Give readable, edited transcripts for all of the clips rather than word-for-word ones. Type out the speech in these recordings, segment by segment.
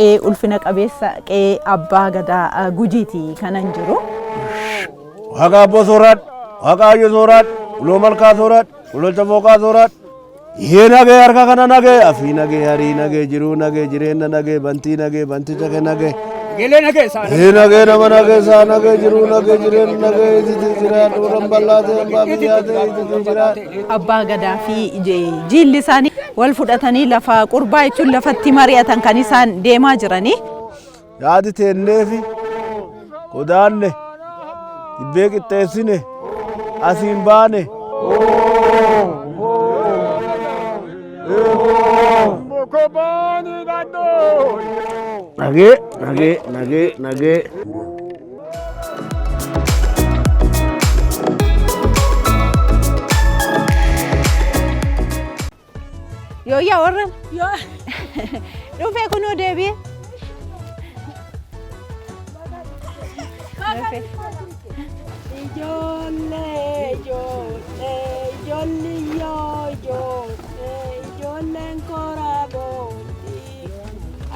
qe'ee ulfina qabeessa qe'ee Abbaa Gadaa Gujiiti kanan jiru. Waaqa abboo sooraan, waaqa ayyoo sooraan, uloo malkaa sooraan, ulolcha fooqaa sooraan. Yee nagee harka kana nagee, afii nagee, harii nagee, jiruu nagee, jireenya nagee, bantii nagee, banticha kee nagee. Geelee nagee isaa nagee. Yee nagee nama nagee isaa nagee, jiruu nagee, jireenya nagee, ititii jiraatu, ramballaatee, abbaa biyyaatee, ititii jiraatu. Abbaa Gadaa fi jilli isaanii wal fudhatanii lafa qurbaa jechuun lafatti mari'atan kan isaan deemaa jiranii. Yaadi teennee fi godaanne, dibbee qixxeessine, asiin baane. Nagee, nagee, nagee, nagee. Yooyyaa warran dhufee kunoo deebi'e. Ijoollee ijoollee ijoolliyyoo ijoollee ijoolleen koraa boontii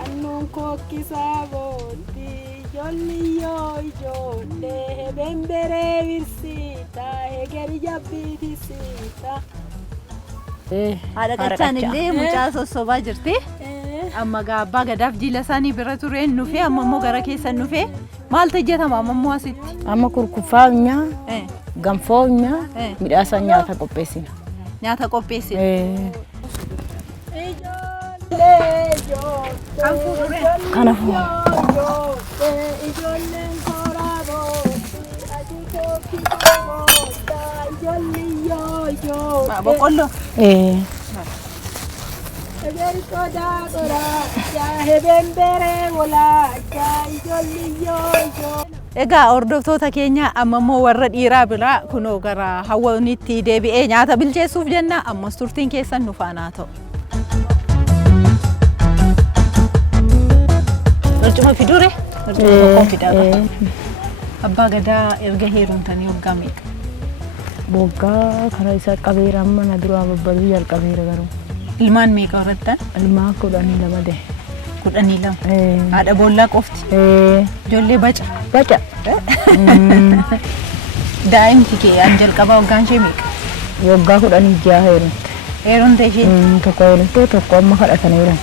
annuun kokkisaa boontii ijoolliyyoo ijoollee bemberee virsiita egeri jabbiitisiita. Haadha qachaan illee mucaa sossobaa jirti. Amma Abbaa Gadaaf jila isaanii bira tureen nufe amma immoo gara keessan nufe maaltu hojjetama amma immoo asitti? Amma kurkuffaa nyaa, ganfoo nyaa, midhaasa nyaata qopheessina. Nyaata qopheessina. Kana fuudhu. Ijoolleen koraa boontii adii kokkisaa boontaa ijoolliyyoo ijoollee. Boqqolloo. Egaa hordoftoota keenya amma immoo warra dhiiraa biraa kunoo gara hawwanitti deebi'ee nyaata bilcheessuuf jenna ammas turtiin keessan nu faana ta'u. Barcuma fidure? Barcuma tokkoon fidaa. Abbaa Gadaa erga heerumtanii waggaa meeqa? Waggaa karaa isaa qabeera amma na duraa babbaluu jalqabeera garuu. Ilmaan meeqa horattan? Ilmaan 12 de. 12. Haadha boollaa qofti? Ijoollee baca? Baca. Daa'imti kee an jalqabaa waggaan ishee meeqa? Waggaa 16 heerumte. Heerumte ishee? Tokko heerumte tokko amma kadhataniiran.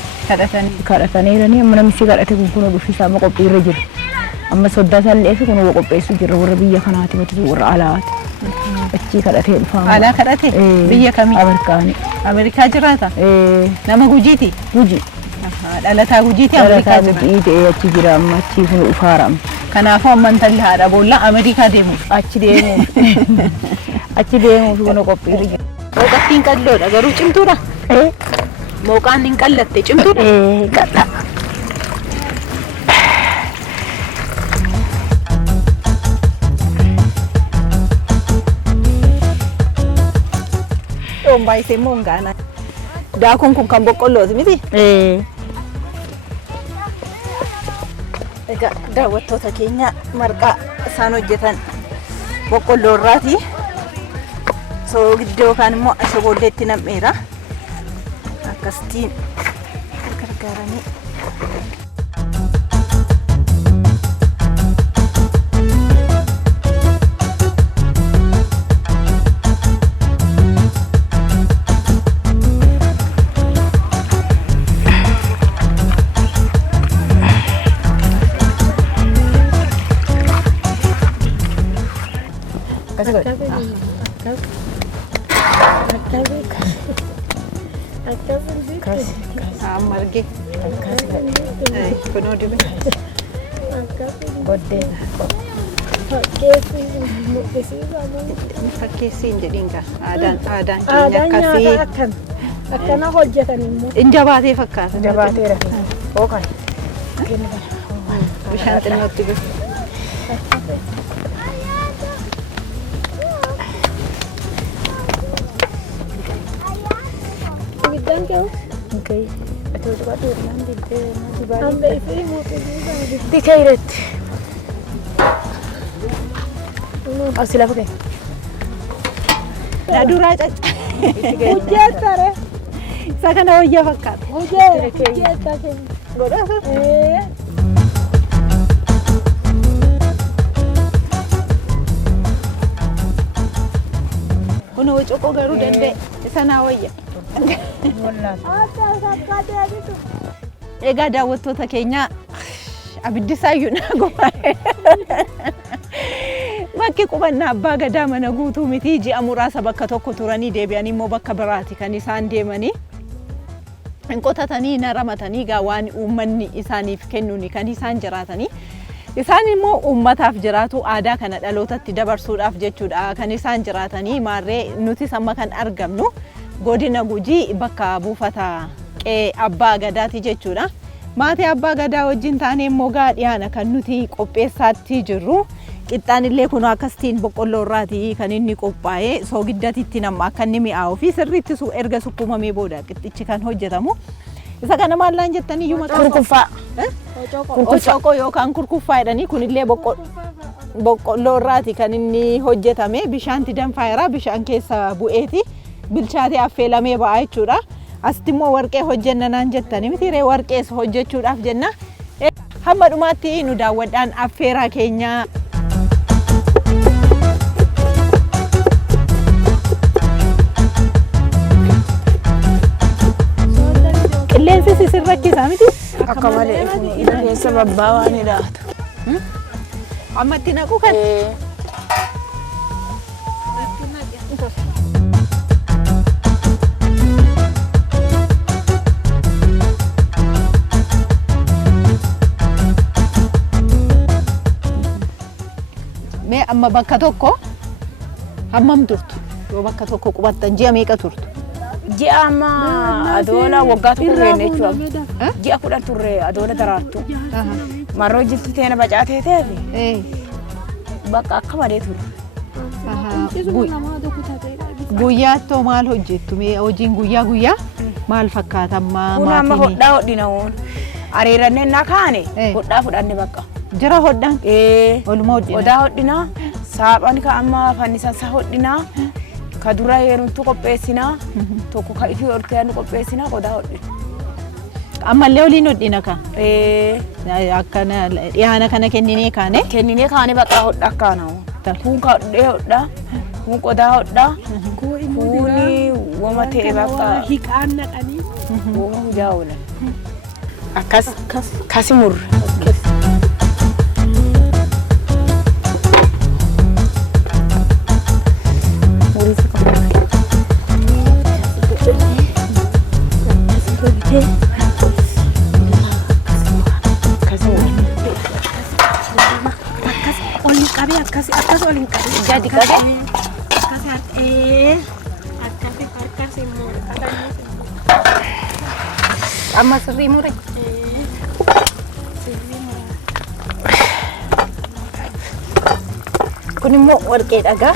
Kadhataniiranii amma namni si kadhate kun kunoo dhuffisaa amma qophiirra jira. Amma soddaataan leessu kunoo qopheessu jira warra biyya kanaati matu warra alaati. Achi kadhatee dhufaa. Alaa kadhate? Biyya kamii? Ameerikaani. Ameerikaa jiraata? Nama Gujiiti? Guji. Dhalataa Gujiiti Ameerikaa jira? Dhalataa Gujiiti achi jira amma achi kun dhufaaram. Kanaafuu amma intalli haadha boollaa Ameerikaa deemuuf? Achi deemuuf. Achi deemuuf kunoo qophiirra jira. Mooqattiin qalloodha garuu cimtuudha? Mooqaan hin qallatte cimtuudha? Qalla. Baay'isee immoo hin gaana. Daakuun kun kan boqqollooti miti? Egaa daawwattoota keenya marqaa isaan hojjetan boqqolloo irraati. Soogidda yookaan immoo shobolleetti nam'eera. Akkasitiin gargaaranii. Marge. Kuno dibe. Godde. Fakkeessiin jedhinka aadaan keenya akkasii. Akkana hojjetan immoo. Injabaatee fakkaata. Jabaateera. Okay. Bishaan xinnootti bifa. Ibidaan kee? Okay. Atau coba tu nanti dibalik. Ambil itu mau pergi. Dikairet. Asila pakai. Daduraa caca. Hojjeta re. Isa kana hojii fakkaata. Hojjeta. Kuno coko garuu danda'e isa naa wayya. Egaa daawwattoota keenya abiddisaayyuu naa gobaa'e. Bakki qubannaa Abbaa Gadaa mana guutuu miti ji'a muraasa bakka tokko turanii deebi'anii immoo bakka biraati kan isaan deemanii. Qotatanii naramatanii gaa waan uummanni isaaniif kennuuni kan isaan jiraatanii. Isaan immoo uummataaf jiraatu aadaa kana dhalootatti dabarsuudhaaf jechuudha kan isaan jiraatanii maarree nuti amma kan argamnu godina Gujii bakka buufata Qe'ee Abbaa Gadaati jechuudha. Maatii Abbaa Gadaa wajjin taanee immoo gaa dhiyaana kan nuti qopheessaatti jirru. Qixxaan illee kun akkasiin boqqolloo irraati kan inni qophaa'ee soogiddaatti nama akka inni mi'aawu fi sirriitti erga sukkumamee booda qixxichi kan hojjetamu. Isa kana maallaan jettanii iyyuu maqaa kurkuffaa. Kurkuffaa yookaan kurkuffaa jedhanii kun illee boqqolloo irraati kan inni hojjetame bishaanti danfaayeraa bishaan keessa bu'eeti bilchaatee affeelamee ba'a jechuudha. Asitti immoo warqee hojjenna naan jettanii miti warqees hojjechuudhaaf jenna. Hamma dhumaatti nu daawwadhaan affeeraa keenya. Qilleensi sisin rakkisaa miti? Akka malee keessa babbaawaa ni dhaatu. Amma itti naqu kan? Mee amma bakka tokko hammam turtu? Yoo bakka tokko qubattan ji'a meeqa turtu? Ji'a amma adoola waggaa tokko turre jechuudha. Ji'a 10 turre adoola daraartu. Marroo jilti teena bacaatee ta'e bakka akka malee turre. Guyyaatoo maal hojjettu? Mee hojiin guyyaa maal fakkaata amma maatiin? Kun amma hodhaa hodhina woon. Areerannee na kaane hodhaa fudhanne bakka. Jira hodhaan? Oluma hodhina. Odaa hodhina. Saaphan ka amma fannisan sa hodhina. Ka dura yerumtu qopheessina. Tokko ka ifi ol ka'an qopheessina odaa hodhina. Ammallee oliin hodhina ka? Akkana dhiyaana kana kenninee kaane? Kenninee kaane bakka hodhaa kaana. Kun ka hodhee hodhaa. Kun qodaa hodhaa. Kuni wama ta'e bakka. Hiiqaan naqanii. Wama hojaa oolan. Akkasi murre. Akkas olin qabi. Jadi qabe? Akkas immoo. Amma sirrii mure? Kun immoo warqee dhagaa.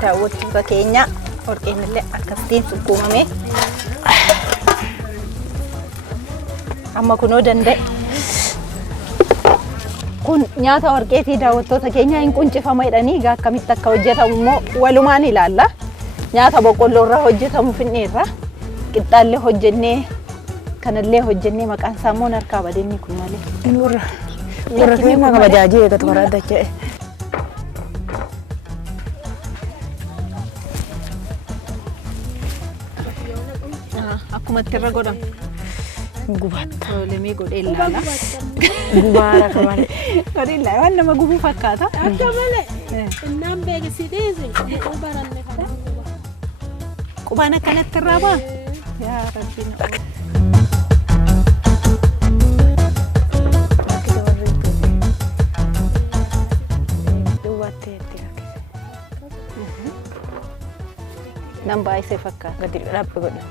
Daawwattoota keenya warqeen illee akkasiin sukkuumame. Amma kunoo danda'e. Kun nyaata warqeetii daawwattoota keenya hin quncifama jedhanii egaa akkamitti akka hojjetamu immoo walumaan ilaalla. Nyaata boqqolloo irraa hojjetamu finneerra. Qixxaallee hojjennee kanallee hojjennee maqaan isaa immoo harkaa badeenni kun malee. Warra keenya kabajaajee eegatu karaa dacha'e. Akkuma itti irra godhamu. Gubatta. Lemee godhee ilaala. Gubaara kamale. Godhee ilaala waan nama gubuu fakkaata. Akka malee. Innaan beeksisiis yoo baranne kana. Qubaan akkanatti irraa ba'a. Yaa Rabbi na. Nan baay'isee fakkaata. Gadi dhadhaabbe godhe.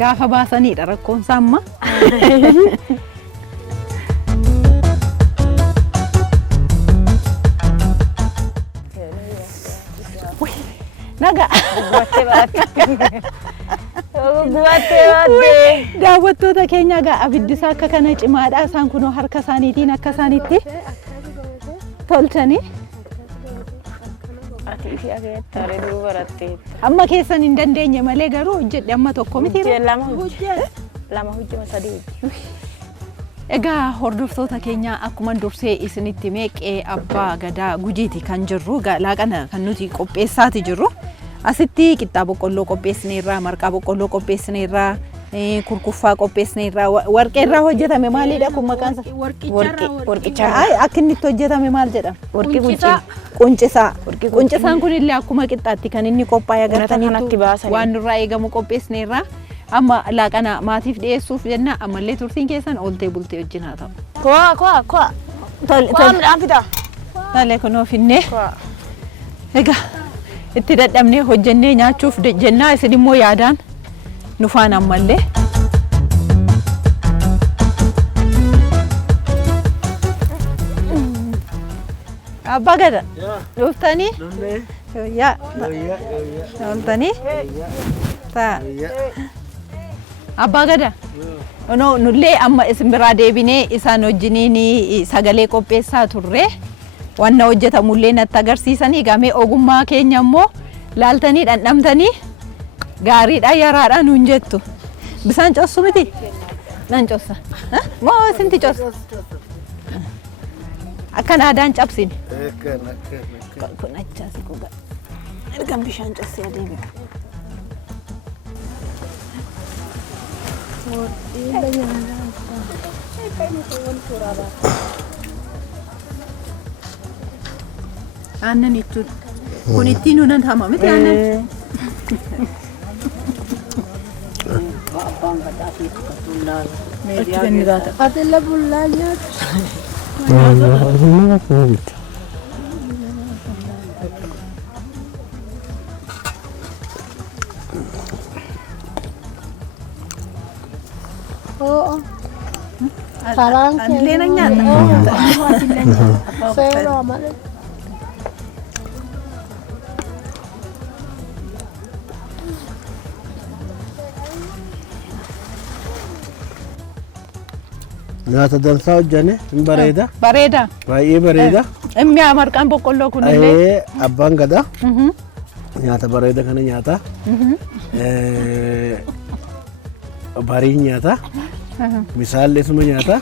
Gaafa baasaniidha rakkoon isaa amma. Naga. Daawwattoota keenya egaa abiddisaa akka kana cimaadha. Isaan kunoo harka isaaniitiin akka isaaniitti tolchanii. Ati fi akeettare duu barattee. Amma keessan hin dandeenye malee garuu hojjedhe amma tokko miti. Lama hojjema sadii hojje. Egaa hordoftoota keenya akkuma dursee isinitti Qe'ee Abbaa Gadaa Gujiiti kan jirru laaqana kan nuti qopheessaati jirru. Asitti qixxaa boqqolloo qopheessineerraa, marqaa boqqolloo qopheessineerraa, kurkuffaa qopheessineerraa, warqeerraa hojjetame maalidha kun maqaan isaa? Warqichaa. Akka inni itti hojjetame maal jedhama? Warqii Quncisaa. Quncisaan kun illee akkuma qixxaatti kan inni qophaa'e agartaniitu baasanii. waan nurraa eegamu qopheessineerraa. Amma laaqana maatiif dhiyeessuuf jenna ammallee turtiin keessan ooltee bultee wajjin haa ta'u. Kuwa. Kuwa midhaan fidaa. Tole kunoo finnee. Egaa itti dadhabnee hojjennee nyaachuuf jennaa isin immoo yaadaan nu faana ammallee. Abbaa Gadaa dhuftanii? Yaa. Dhuftanii? Taa. Abbaa Gadaa. Nullee amma isin biraa deebinee isaan wajjiniin sagalee qopheessaa turre. Wanna hojjetamullee natti agarsiisanii gamee ogummaa keenya immoo laaltanii dhandhamtanii gaariidha yaraadha nuun jettu. Bisaan cossu miti? Nan cossa. Moo isinti cossa? Akkan aadaan cabsine. Kun achaasi kuga. Ergan bishaan cossee adeeme. Aannan ittu kun ittiin nunan hama miti aannan. Abbaan Gadaa fi tunnaan. Itti kenni gaata. Adda bullaa nyaatu. Oo. Saraan Anillee nan nyaata. seeroo malee. Nyaata dansaa hojjane hin bareeda. Bareeda. Baay'ee bareeda. Immiyaa marqaan boqqolloo kunillee. Abbaan Gadaa nyaata bareeda kana nyaata. Barii nyaata. Misaallee suma nyaata.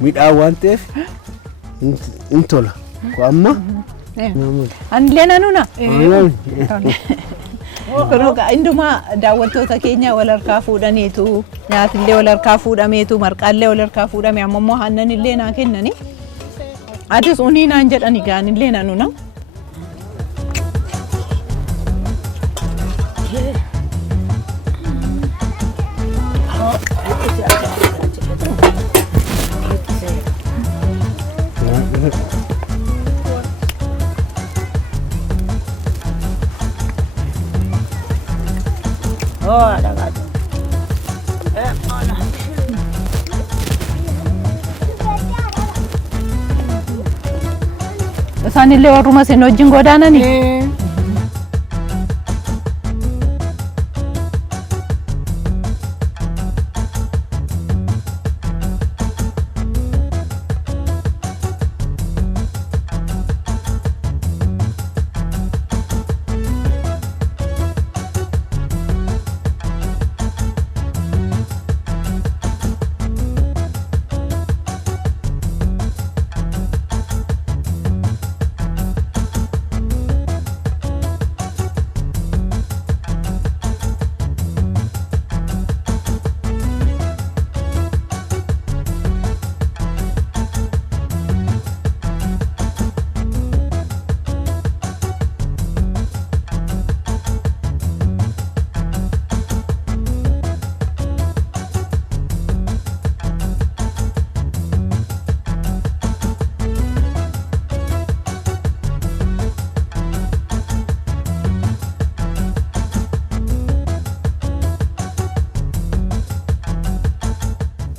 Midhaan waan ta'eef hin tola. Amma. Anillee nanuna. Kunuuka indumaa daawwattoota keenya wal harkaa fuudhaniitu nyaatillee wal harkaa fuudhameetu marqaallee wal harkaa fuudhame amma immoo aannanillee naa kennani. Atis unii naan jedhani gaanillee nanuna. Isaanillee warruma isin wajjin godaananii.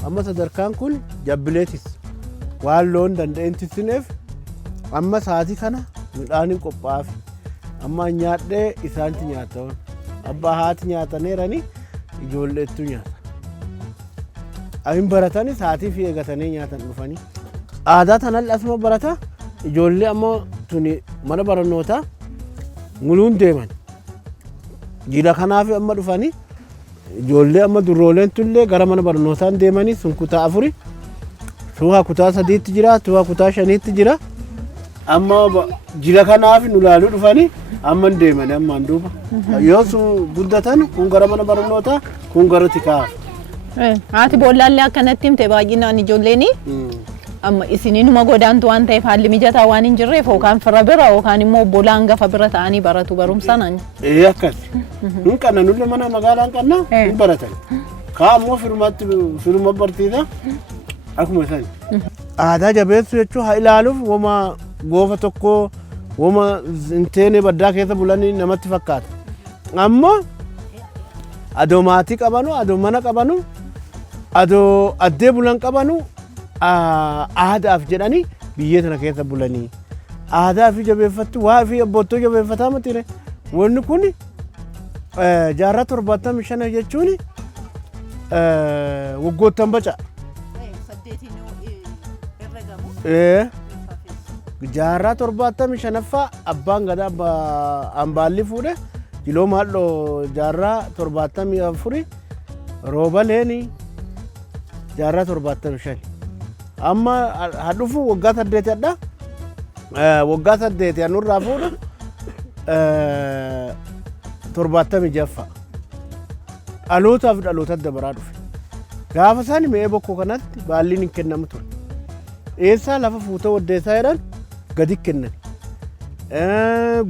Amma sadarkaan kun jabbileetis waan loon danda'intissineef amma sa'aatii kana midhaaniin qophaa'aaf amma nyaadhee isaanti nyaataman abbaa haati nyaataneerani ijoolleettu nyaata. Ayin baratanii sa'aatii fi eegatanii nyaatan dhufanii. Aadaa tanallee asuma barata ijoollee amma tuni mana barannootaa muluun deeman. Jila kanaaf amma dhufanii ijoollee amma durooleen tullee gara mana barnootaan deemanii sun kutaa 4 suuqa kutaa 3tti jira suuqa kutaa 5tti jira. Amma jila kanaaf nu laaluu dhufanii amma deemanii ammaan duuba. Yoo sun guddatan kun gara mana barnootaa kun gara tikaaf. Haati boollaallee akkanatti himte baay'inaan ijoolleeni. Amma isininuma godaantu waan ta'eef haalli mijataa waan hin jirreef yookaan fira bira yookaan immoo obbolaan gafa bira ta'anii baratu barumsaan. Akkas. Hin qanna nulle mana magaalaan qannaa hin baratan. Kaa ammoo firuma barsiisa akkuma isaan. Aadaa jabeessuu jechuun haa ilaaluuf wama goofa tokko wama hin teene baddaa keessa bulanii namatti fakkaata. Ammoo adoo maatii qabanu adoo mana qabanu adoo addee bulan qabanu aadaaf jedhanii biyya tana keessa bulanii aadaa fi jabeeffattu waa fi abboottoo jabeeffataa mitiire wanni kun jaarraa 75 jechuun waggoottan baca. Jaarraa 75ffaa abbaan gadaa hambaalli fuudhe kiloo maalloo jaarraa 74 rooba leeni jaarraa 75. Amma hadhufu waggaa 8 adda waggaa 8 anurraa fuudha 76 dhalootaaf dhaloota dabaraa dhufe. Gaafa isaan mi'ee bokkoo kanatti baalliin hin kennamu ture. Eessaa lafa fuuta waddeessaa jedhan gadi kennan.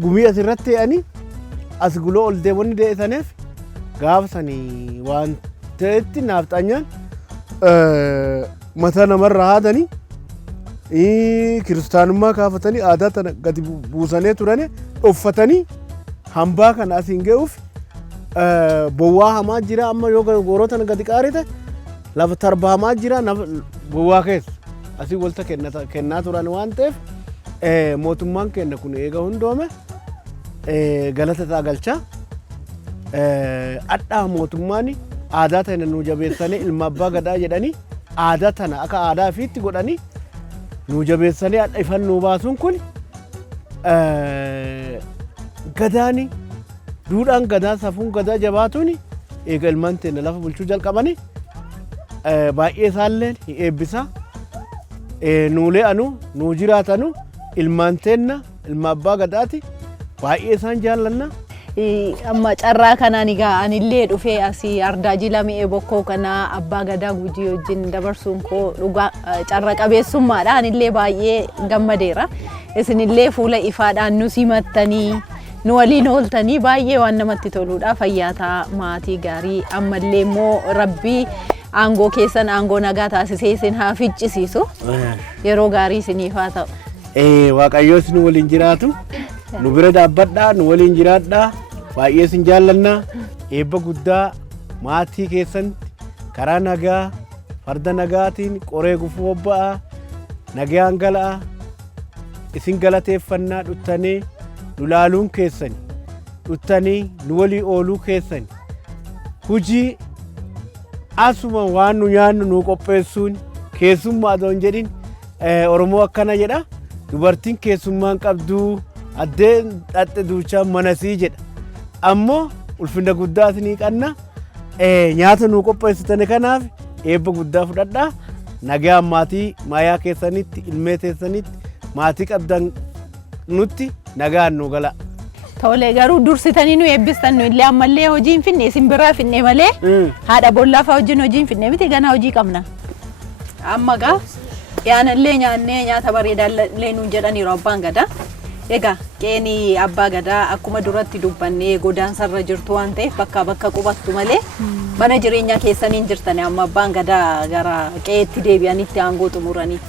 Gumii asirratti ta'anii as guloo ol deemonni deessaniif gaafa sanii waan ta'etti naafxanyaan mataa namarraa haadanii kiristaanummaa kaafatanii aadaa tana gadi buusanii turani dhoffatanii hambaa kana asiin ga'uuf bowwaa hamaa jira. Amma yoo gooroo tana gadi qaarite lafa tarba hamaa jira bowwaa keessa asii walta kennaa turan waan ta'eef mootummaan kenna kun eega hundoome galata isaa galchaa adhaa mootummaan aadaa tana nu jabeessanii ilma abbaa gadaa jedhanii aadaa tana akka aadaa fiitti godhanii nu jabeessanii adha ifan nu baasuun kun gadaani duudhaan gadaa safuun gadaa jabaatuun eega ilmaan teenya lafa bulchuu jalqabanii baay'ee isaallee eebbisa nuulee anu nuu jiraatanu ilmaan teenya ilma abbaa gadaati baay'ee isaan jaallanna. Amma carraa kanaan egaa anillee dhufee asii ardaa jila mi'ee bokkoo kana abbaa gadaa gujii wajjin dabarsuun koo dhugaa carra qabeessummaadha. Anillee baay'ee gammadeera. Isinillee fuula ifaadhaan nu simattanii nu waliin ooltanii baay'ee waan namatti toludha. Fayyaataa maatii gaarii ammallee immoo rabbii aangoo keessan aangoo nagaa taasisee isin haa ficcisiisu. Yeroo gaarii isiniif haa ta'u. Waaqayyo isin waliin jiraatu nu bira dhaabbadhaa nu waliin jiraadhaa. Baay'ee isin jaallanna eebba guddaa maatii keessatti karaa nagaa farda nagaatiin qoree gufuu bobba'aa nagaan gala'a isin galateeffannaa dhuttanii nu laaluun keessani dhuttanii nu walii ooluu keessani hujii asuma waan nu nyaannu nu qopheessuun keessummaa adoo hin jedhin Oromoo akkana jedha dubartiin keessummaan qabduu addeen dhatte duuchaan manasii jedha. Ammoo ulfinna guddaa isinii qabna nyaata nu qopheessitan kanaaf eebba guddaa fudhadhaa. Nagaan maatii maayaa keessanitti ilmee teessanitti maatii qabdan nutti nagaan nu gala. Tole garuu dursitanii nu eebbistan nu illee ammallee hojiin finne isin biraa finne malee haadha boollaafa wajjin hojiin finne miti ganaa hojii qabna. Amma gaa yaanallee nyaannee nyaata bareedaallee nuun jedhaniiru abbaan gadaa. Egaa qe'een abbaa gadaa akkuma duratti dubbannee godaansarra jirtu waan ta'eef bakka qubattu malee mana jireenyaa keessaniin jirtani amma abbaan gadaa gara qe'eetti deebi'anitti aangoo xumuranii.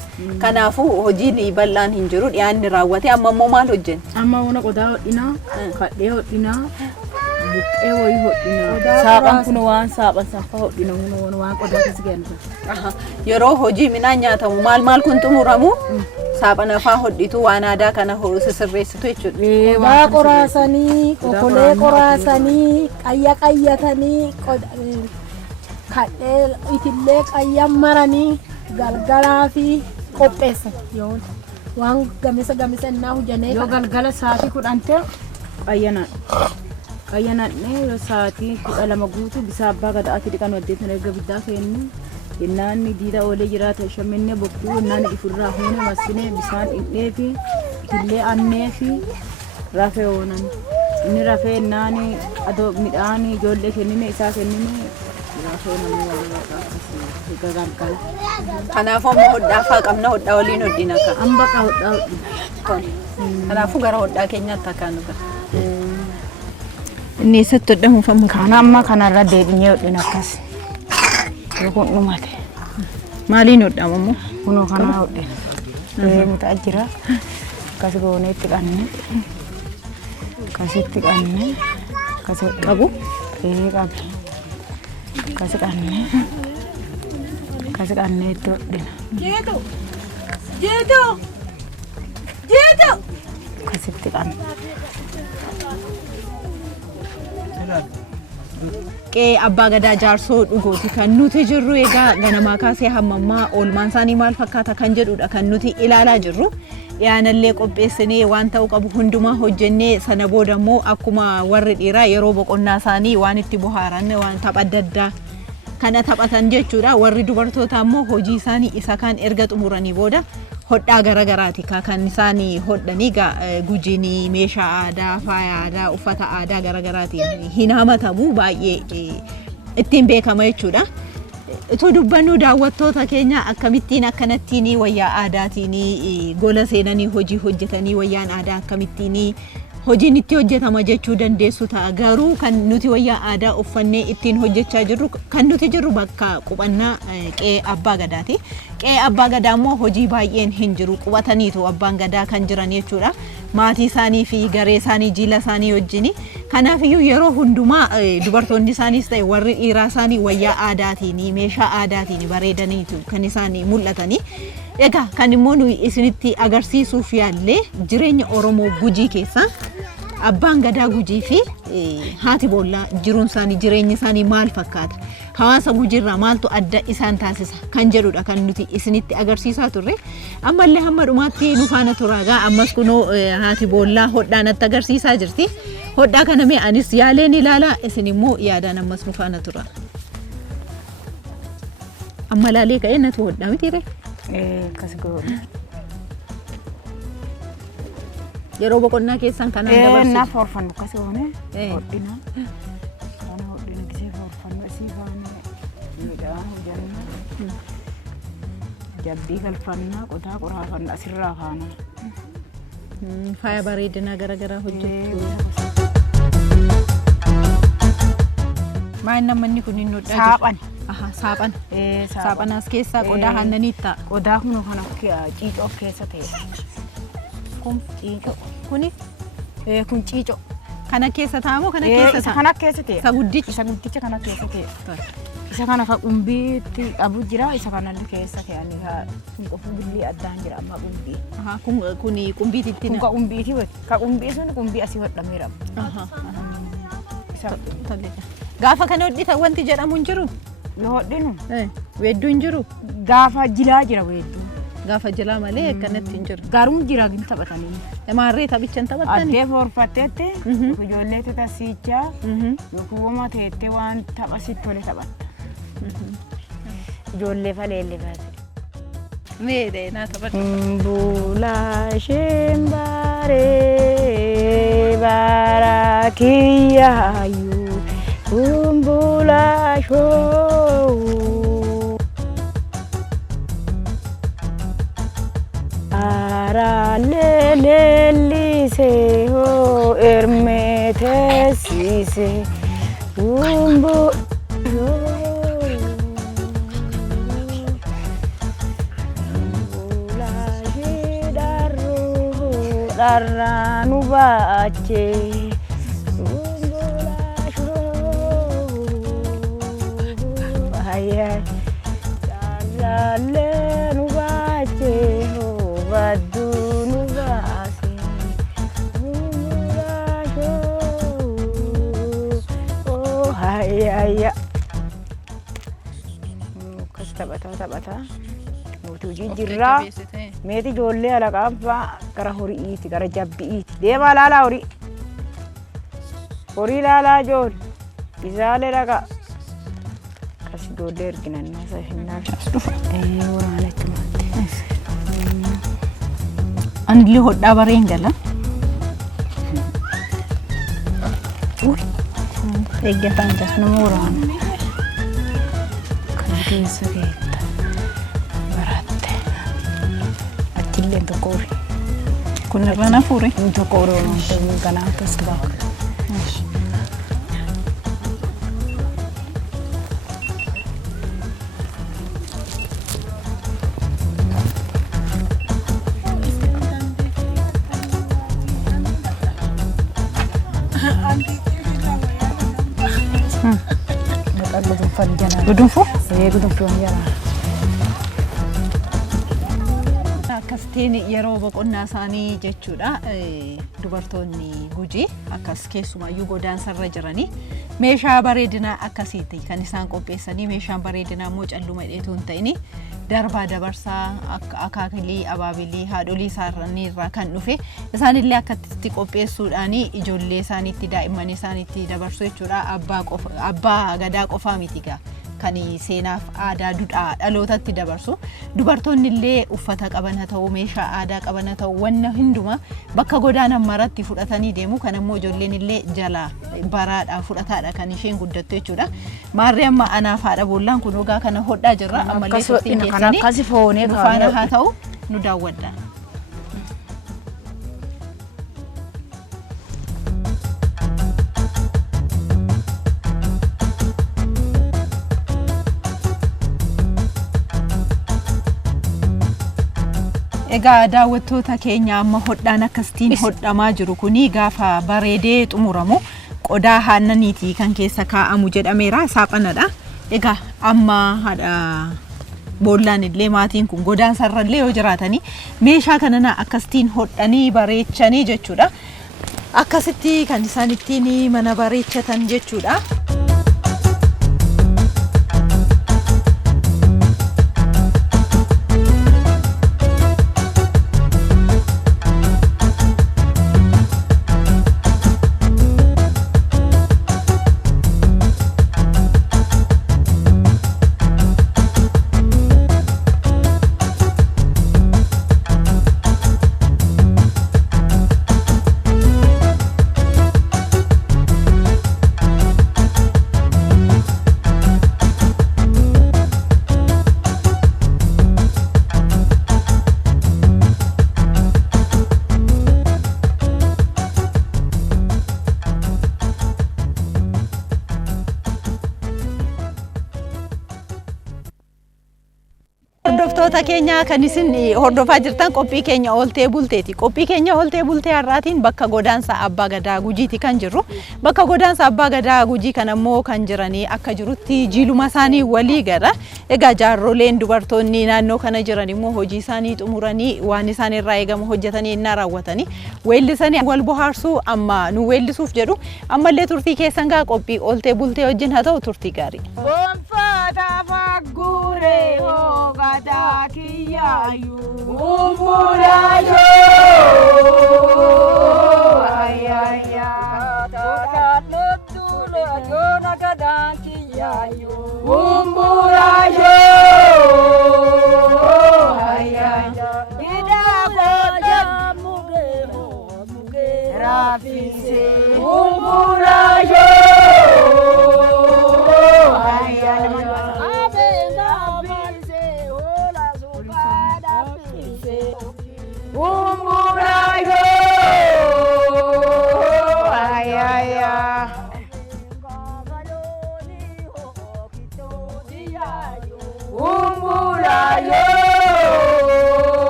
Kanaafuu hojiin bal'aan hin jiru dhiyaanni raawwate amma immoo maal hojjenna? Amma mana qodaa hodhinaa, kadhee hodhinaa, buqqee wayii hodhinaa. Saaphaan kun waan saaphan saffaa hodhina waan qodaa keessa galcha. Yeroo hojii midhaan nyaatamu maal kun xumuramu? Saaphan afaa hodhitu waan aadaa kana sirreessitu jechuudha. Qodaa qoraasanii, okolee qoraasanii, qayya qayyatanii, kadhee itillee qayyan maranii galgalaa fi qopheessan. Waan gamisa innaa hojjannee yoo galgala sa'aatii 10 ta'e qayyanadhee sa'aatii 12 guutuu bisa abbaa gadaatti dhiqan waddeetan erga biddaa feenne jennaan diida oolee jiraata shammenne bokkuu naan ifurraa huune masine bisaan dhidhee fi illee annee fi rafee oonan inni rafee naan adoo midhaan ijoollee kennine isaa kennine rafee oonan wal gagalgal kanaafuu amma hodhaa faa qabna hodhaa waliin hodhina ka amma ka hodhaa kanaafuu gara hodhaa keenyaatti akka nu gara inni isatti hodhamu famu kana amma kanarra deebinyee hodhina akkas kun dhumate maaliin hodhamamu kunoo kana hodhina mutaa jira akkas gooneetti qanne akkasitti qanne akkas qabu qabe akkas qanne itti hodhina Jiru. akkasitti qanne Qe'ee Abbaa Gadaa Jaarsoo dhugooti kan nuti jirru egaa ganamaa kaasee hammammaa oolmaan isaanii maal fakkaata kan jedhudha kan nuti ilaalaa jirru yaanallee qopheessinee waan ta'uu qabu hundumaa hojjennee sana booda immoo akkuma warri dhiiraa yeroo boqonnaa isaanii waan itti bohaaran waan tapha adda addaa kana taphatan jechuudha warri dubartootaa immoo hojii isaanii isa kan erga xumuranii booda hodhaa garagaraati kan isaanii hodhanii gujiinii meeshaa aadaa faaya aadaa uffata aadaa garagaraatiin hin hamatamu baay'ee ittiin beekama jechuudha. Itoo dubbannu daawwattoota keenya akkamittiin akkanattiin wayyaa aadaatiin gola seenanii hojii hojjetanii wayyaan aadaa akkamittiin hojiin itti hojjetama jechuu dandeessu ta'a garuu kan nuti wayyaa aadaa uffannee ittiin hojjechaa jirru kan nuti jirru bakka qubannaa Qe'ee Abbaa Gadaati. Qe'ee Abbaa Gadaa immoo hojii baay'een hin jiru qubataniitu abbaan gadaa kan jiran jechuudha. Maatii isaanii fi garee isaanii jiila isaanii wajjini kanaafiyyuu yeroo hundumaa dubartoonni isaaniis ta'e warri dhiiraa isaanii wayyaa aadaatiin meeshaa aadaatiin bareedaniitu kan isaanii mul'atanii. Egaa kan immoo nuyi isinitti agarsiisuuf yaallee jireenya Oromoo Gujii keessa abbaan gadaa Gujii fi haati boollaa jiruun isaanii jireenyi isaanii maal fakkaata hawaasa Gujiirraa maaltu adda isaan taasisa kan jedhudha kan nuti isinitti agarsiisaa turre ammallee hamma dhumaatti nu faana turaagaa ammas kunoo haati boollaa hodhaanatti agarsiisaa jirti hodhaa kana mee anis yaaleen ilaalaa isin immoo yaadaan ammas nu faana tura amma laalee ka'ee natu hodhaa mitiire akkas goone yeroo boqonnaa keessan kanaan dabarsu naaf orfannu akkas goone hodhina kana hodhina gisee orfannu isii faana midhaan hojjanna jabbii galfanna qodaa qoraafanna asirraa faana faaya bareedinaa garagaraa hojjetu maal namanni kun hin hodhaa saaphan saaphan saaphan as keessaa qodaa hannaniitti ta'a qodaa kun kana ciicoo keessa ta'e kun ciicoo kuni kun ciicoo kana keessa ta'amoo kana keessa ta'a kana keessa ta'e isa guddicha kana keessa ta'e isa kana ka qumbiitti qabu jira isa kana keessa ta'ani kun qofu billi addaan jira amma qumbii kuni qumbiititti kun ka qumbiiti ka qumbii sun qumbii asii hodhameera isa gaafa kana hodhita wanti jedhamu hin jiru yoo hodhinu weedduu hin jiru gaafa jilaa jira weedduu gaafa jilaa malee akkanatti hin jiru garuu jira gin taphatanii maarree taphicha hin taphatani addee forfatteetti ijoolleetu tasiichaa yookiin wama teettee waan taphasitti tole taphatta ijoollee faleellee baate meedee naa taphata bulaa shembaree barakiyaayu bulaa shoo aralelelise ho ermetesise umbu darranu bache ayay darranu bache badunu base oh ayay kas tabata Mutu jirra meeti ijoollee alaqaan fa'aa gara horiitti gara jabbiitti deemaa laalaa horii horii ilaalaa jiru. Isaalee dhagaa. Kasi ijoollee erginannaa isa hinnaa as dhufa. Waraana itti maatte. Ani illee hodhaa bareen gala. Eeggataan jas nama waraana. Kana keessa keetta. Baratte. Achillee tokko horii. Kun irra na fuure. Tokko horii kanaa tas baaka. Gudunfu? Gudunfu jala. Akkasitiin yeroo boqonnaa isaanii jechuudha. Dubartoonni Gujii akkas keessumayyuu godaansarra jiranii meeshaa bareedinaa akkasiiti kan isaan qopheessanii meeshaan bareedinaa immoo calluma dheetuu hin ta'ini darbaa dabarsaa akaakilii abaabilii haadholii isaanii irraa kan dhufe isaanillee akkatti qopheessuudhaan ijoollee isaaniitti daa'imman isaaniitti dabarsu jechuudha. Abbaa gadaa qofaa miti gaa kan seenaaf aadaa duudhaa dhalootatti dabarsu dubartoonni illee uffata qaban haa ta'u meeshaa aadaa qaban haa ta'u wanna hunduma bakka godaanan maratti fudhatanii deemu kan ammoo ijoolleen illee jala baraadha fudhataadha kan isheen guddattu jechuudha. Maarree amma anaaf haadha boollaan kun ogaa kana hodhaa jirra ammallee turtiin keessanii akkasi foonee faana haa ta'u nu daawwadha. Egaa daawwattoota keenya amma hodhaan akkasitiin hodhamaa jiru kuni gaafa bareedee xumuramu qodaa haannaniitii kan keessa kaa'amu jedhameera saaphanadha. Egaa amma haadha boollaan illee maatiin kun godaansarra illee yoo jiraatanii meeshaa kanana akkasitiin hodhanii bareechanii jechuudha. Akkasitti kan isaan ittiin mana bareechatan jechuudha. Hordoftoota keenya kan isin hordofaa jirtan qophii keenya Ooltee bulteeti. Qophii keenya Ooltee bultee har'aatiin bakka godaansa Abbaa Gadaa Gujiiti kan jirru. Bakka godaansa Abbaa Gadaa Gujii kan ammoo kan jiranii akka jirutti jiiluma isaanii walii gara. Egaa jaarroleen dubartoonni naannoo kana jiran immoo hojii isaanii xumuranii waan isaan irraa eegamu hojjetanii innaa raawwatanii weellisanii wal bohaarsuu amma nu weellisuuf jedhu ammallee turtii keessan gaa qophii Ooltee bultee wajjin haa ta'u turtii gaarii. Gonfata fagure ho gadaa kiyayu umburayo ayaya tatatulo jona gadaa kiyayu umburayo ayaya ida muge rafise umburayo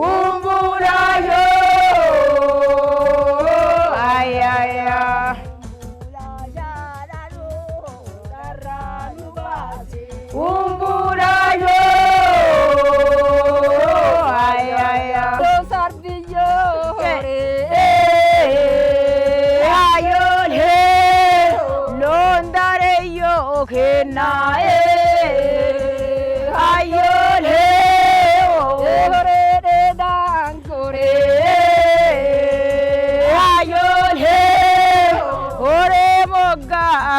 Umburayo, ay ay ay. Umburayo, ay ay ay. Sardiyo, ayon he, londareyo kena ayon he.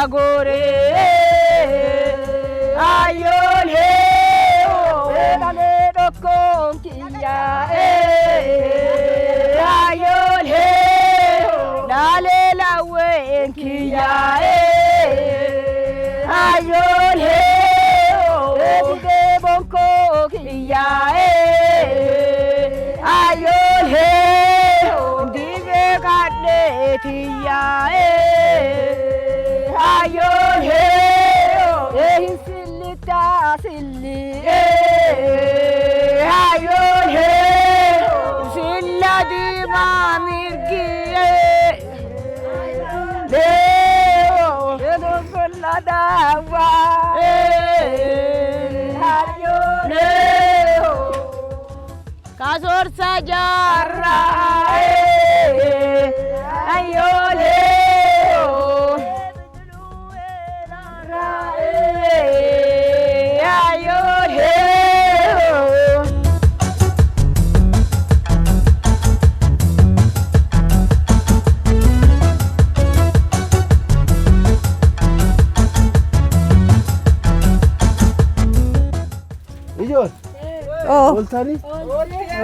Agore ayon he lale dokon kiya ayon he lale lawe kiya ayon he de bonko kiya ayon he dibe kadle tiya ayon he silita silli ayon he silladi mamirgi leo ladawa ayon he kasor sajarra ayon he Oh, Ooltani?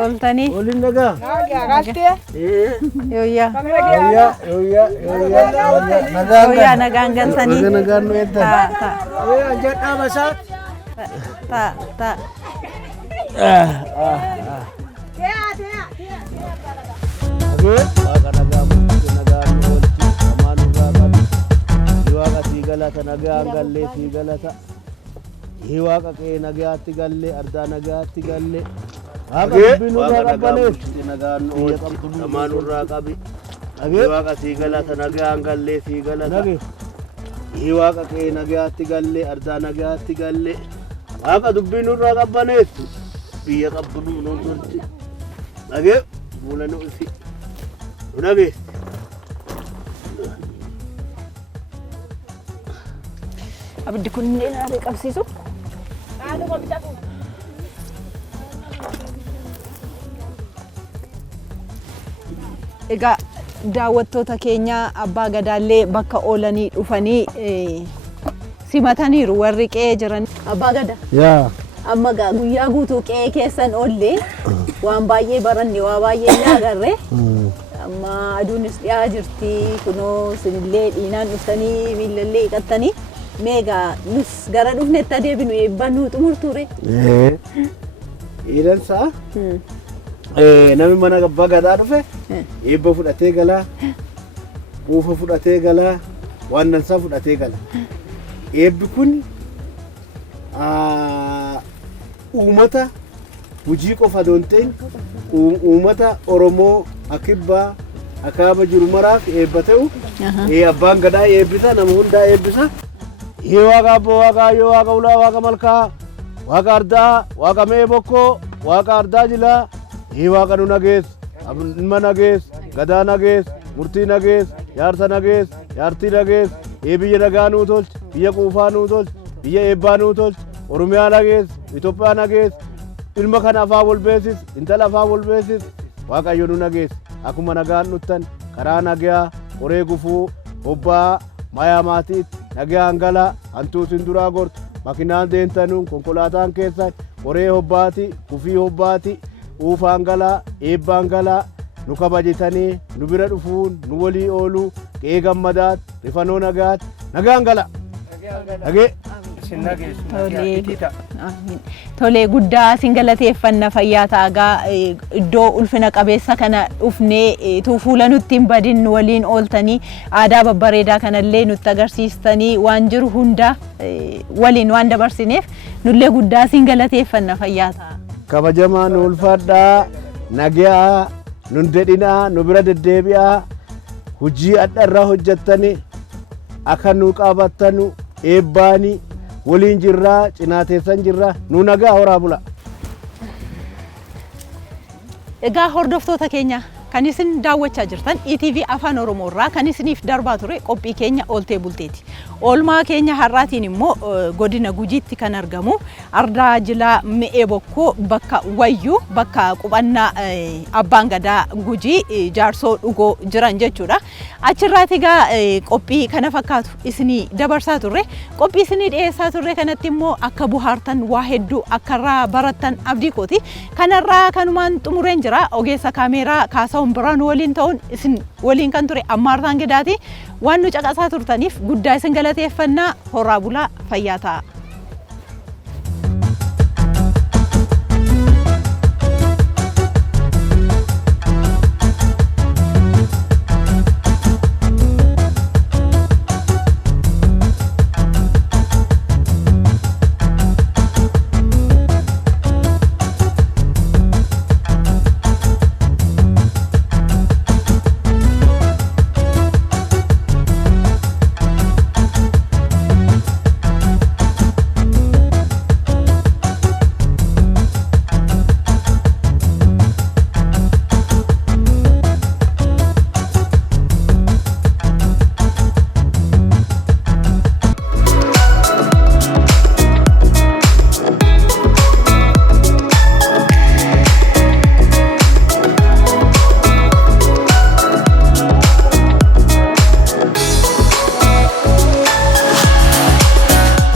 Ooltani. Oolin nagaa? Yoyya. Nagaa nagaan galtanii. nagaan nu eeddan. Jedhaa masaa. Ta. Waaqa nagaa mul'ise nagaan nu oolchi hamaa nurraa qabi. Waaqa sii galata nagaan gallee sii galata. Waaqa Qe'ee nagaatti galle ardaa nagaatti galle waaqa dubbii nurraa qabbaneef nagaan nu oolchi hamaa nurraa qabi. Waaqa sii galata nagaan gallee sii galata. Waaqa Qe'ee nagaatti galle ardaa nagaatti galle waaqa dubbii nurraa qabbaneef biyya qabdu nu tolchi. Nagee fuula nu ifi nu nageessi. Abiddi kunneen haadha qabsiisu. Egaa daawwattoota keenya Abbaa Gadaallee bakka oolanii dhufanii simataniiru warri Qe'ee jiran. Abbaa Gadaa. Amma guyyaa guutuu Qe'ee keessan oollee waan baay'ee baranne waa baay'ee hin agarre. Amma aduunis dhiyaa jirti kunoo sinillee dhiinaan dhuftanii miilallee hiqattanii. Mega nus gara dhufnetti adeebinu eebbannuu xumurture. Iidan sa'a namni mana Abbaa Gadaa dhufe eebba fudhatee galaa, quufa fudhatee galaa, waan dansaa fudhatee gala. Eebbi kun uummata hojii qofa doon ta'in uummata Oromoo akibbaa akaaba jiru maraaf eebba ta'u Abbaan Gadaa eebbisa nama hundaa eebbisa. Waaqa abboo waaqayyo waaqa ulaa waaqa malkaa waaqa ardaa waaqa mee bokkoo waaqa ardaa jilaa waaqa nu nagees ilma nagees gadaa nagees murtii nagees jaarsa nagees jaartii nagees biyya nagaa nuu tolchi biyya quufaa nuu tolchi biyya eebbaa nuu tolchi Oromiyaa nagees Itoophiyaa nagees ilma kana afaa wal beesis intala afaa wal beesis waaqayyo nu nagees akkuma nagaan dhuttan karaa nagaa qoree gufuu hobbaa mayaa maatiit nagaan gala hantuusin duraa gortu makinaan deentanuun konkolaataan keessan qoree hobbaati kufii hobbaati uufaan galaa eebbaan galaa nu kabajitanii nu bira dhufuun nu walii ooluu Qe'ee gammadaat rifanoo nagaat nagaan gala nagee sinna geessu. Tolee guddaa sin galateeffanna fayyaa taagaa iddoo ulfina qabeessa kana dhufnee fuula nutti hin badin waliin ooltanii aadaa babbareedaa kanallee nutti agarsiistanii waan jiru hunda waliin waan dabarsineef nullee guddaa sin galateeffanna fayyaa ta'a. Kabajamaa nu ulfaadhaa nagaa nun dedhinaa nu bira deddeebi'aa hojii adda irraa hojjettanii akka nu qabattanu eebbaanii waliin jirraa cinaa teessan jirraa nu nagaa horaa bula. Egaa hordoftoota keenya kan isin daawwachaa jirtan Etv Afaan Oromoo irraa kan isiniif darbaa ture qophii keenya Ooltee bulteeti. Oolmaa keenya har'aatiin immoo godina Gujiitti kan argamu ardaa jilaa mi'ee bokkoo bakka wayyuu bakka qubannaa abbaan gadaa Gujii jaarsoo dhugoo jiran jechuudha. Achirraati egaa qophii kana fakkaatu isinii dabarsaa turre qophii isinii dhiyeessaa turre kanatti immoo akka buhaartan waa hedduu akka irraa barattan abdii kooti. Kanarraa kanumaan xumureen jira ogeessa kaameeraa kaasaawwan biraan waliin ta'uun isin waliin kan ture ammaartaan gedaati waan nu caqasaa turtaniif guddaa isin galateeffannaa horaa bulaa fayyaa ta'a.